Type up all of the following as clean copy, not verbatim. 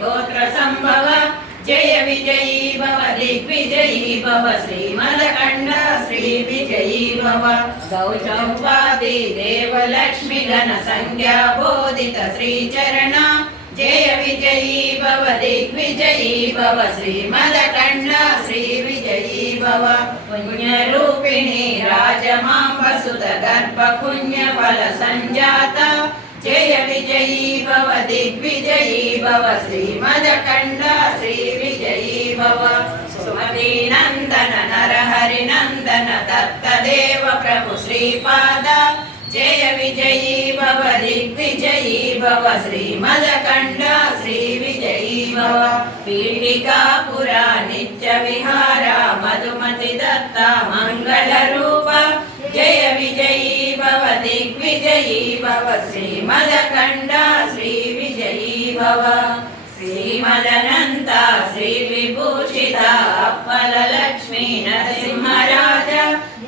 ऋषिगोत्र संभव जय विजयी भव दिग्विजयी भव श्रीमदकण्ड श्री विजयी भव गौचौपादि देवलक्ष्मी घन संज्ञा बोधित श्रीचरण जय विजयी भव दिग्विजयी भव श्रीमदकण्ड श्री विजयी भव पुण्यरूपिणी राजमाम्बसुत गर्भ पुण्य फल संजाता जय विजयी भव दिग्विजयी भव श्रीमदकण्ड श्री विजयी भव सुमती नंदन नरहरि नंदन दत्तदेव प्रभु श्रीपाद जय विजयी भव दिग्विजयी भव श्रीमदकण्ड श्री विजयी भव पीठिकापुरा नित्य विहारा मधुमति दत्ता मंगल रूप जय विजयी भव दिग्विजयी भव श्रीमदकण्ड श्री विजयी भव श्रीमदनन्ता श्री विभूषिता अप्पल लक्ष्मी नरसिंहराज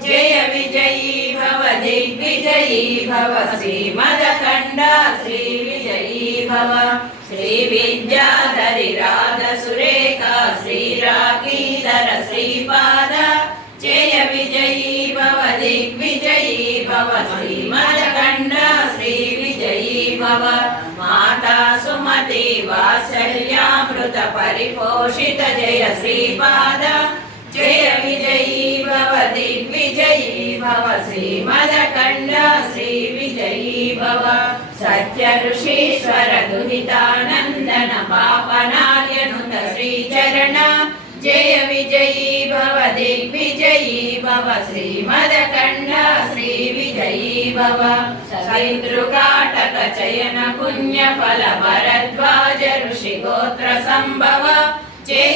जय विजयी भव दिग्विजयी भव श्रीमदकण्ड श्री विजयी भव श्री विद्याधरि राध सुरेखा श्रीराकीधर श्रीपाद जय विजयी भव दिग्विजयी भव श्रीमदकण्ड श्री विजयी भव माता सुमति वात्सल्यामृत परिपोषित जय श्रीपाद जय विजयी भव दिग्विजयी भव श्रीमदकण्ड श्री विजयी भव सत्य ऋषीश्वर दुहितानन्दन पापनार्यनुत श्रीचरण जय विजयी भव दिग्विजयी भव श्रीमदकण्ड श्री विजयी भव शत्रुकाटक चयन पुण्य फल भरद्वाज ऋषिगोत्र संभव जय